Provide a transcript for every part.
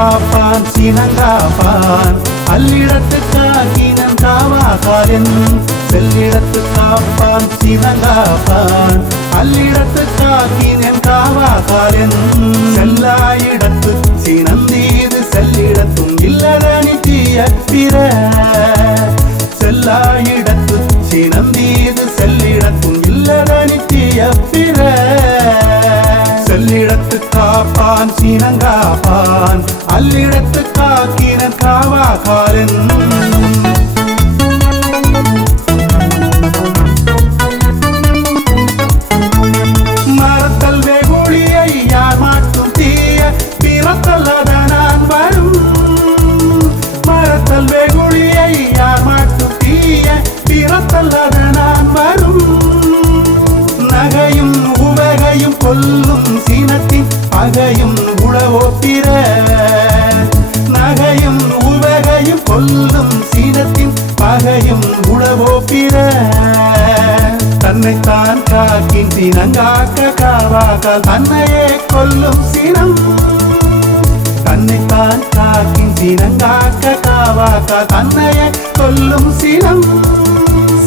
காப்பான் சினங்காப்பான் அல்லிடத்து காக்கினன் காவாக்காரன் செல்லிடத்து காப்பான் சினங்காப்பான் அல்லிடத்து காக்கினன் காவாக்காரன் செல்லாயிடத்து சினந்தீது செல்லிடத்தும் இல்லதனி தீய பிற செல்லாயிடத்து சினந்தீது செல்லிடத்தும் இல்லதனி தீய பிற செல்லிடத்து காப்பான் சினங்காப்பான் அல்லிடத்து காக்கினன் காவாக்காரன் மரத்தல் வெகுளியை யார் மாட்டும் தீய பிறத்தல்லதனான் வரும் மரத்தல் வெகுளியை யார் மாட்டும் தீய பிறத்தல்லதனான் வரும் நகையும் உவகையும் கொல்லும் சினத்தின் பகையும் உளவோ பிற நகையும் உவகையும் கொல்லும் சினத்தின் பகையும் உளவோ பிற தன்னைத்தான் காக்கின் சினங்காக்க காவாக்கால் தன்னையே கொல்லும் சினம் தன்னைத்தான் காக்கின் சினங்காக்க காவாக்கால் தன்னையே கொல்லும் சினம்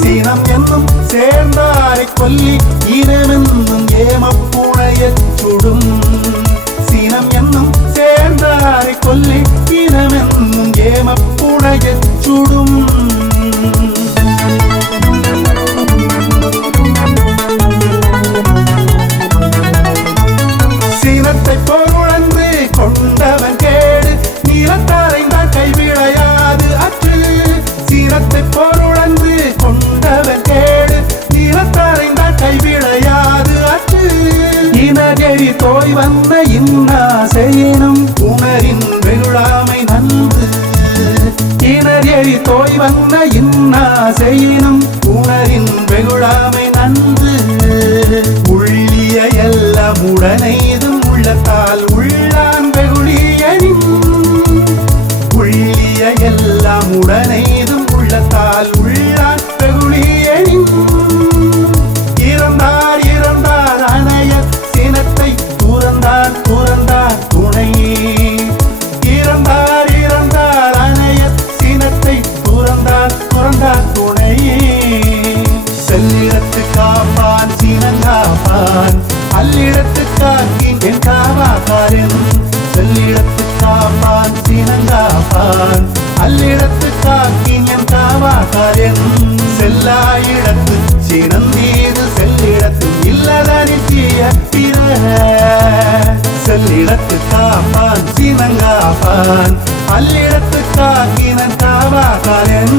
சினம் என்னும் சேர்ந்தாரை கொல்லி இரவென்னும் ஏமப்புழையச் சுடும் சினம் என்னும் சேர்ந்தாரை கொல்லி இரவென்னும் ஏமப்புழையச் சுடும் சினத்தை பொருளன்று கொண்டவன் கேடு நிலத்தரைந்தான் கைவிளையாது அற்று சினத்தை பொருளன்று கொண்டவன் கேடு நிலத்தரைந்தான் கைவிளையாது அற்று இனகெழி தோய் வந்த இன்னாசையினும் உணரின் வெகுழாமை நன்று இனகெழி தோய் வந்த இன்னாசையினும் உணரின் வெகுழாமை நன்று உள்ளிய எல்லாம் உடனெய்தும் உள்ளத்தால் உள்ளான் வெகுளியனின் உள்ளிய எல்லாம் உடனெய்தும் உள்ளத்தால் உள்ளான் வெகுளியனின் இறந்தார் இறந்தார் அணைய சினத்தை துறந்தார் துறந்தார் துணை இறந்தார் இறந்தார் அணைய சினத்தை துறந்தார் துறந்தார் துணை செல்லிடத்து காப்பான் சினங்காப்பான் அல்லிடத்து காக்கின் என் காவாக்காரன் செல்லிடத்து காப்பான் சினங்காப்பான் அல்லிடத்து காக்கின் என் காவாக்காரன் செல்லாயிடத்து சினந்தீது செல்லிடத்து இல்லதனி தீய பிற செல்லிடத்து காப்பான் சினங்காப்பான் அல்லிடத்து காக்கினன் காவாக்காரன்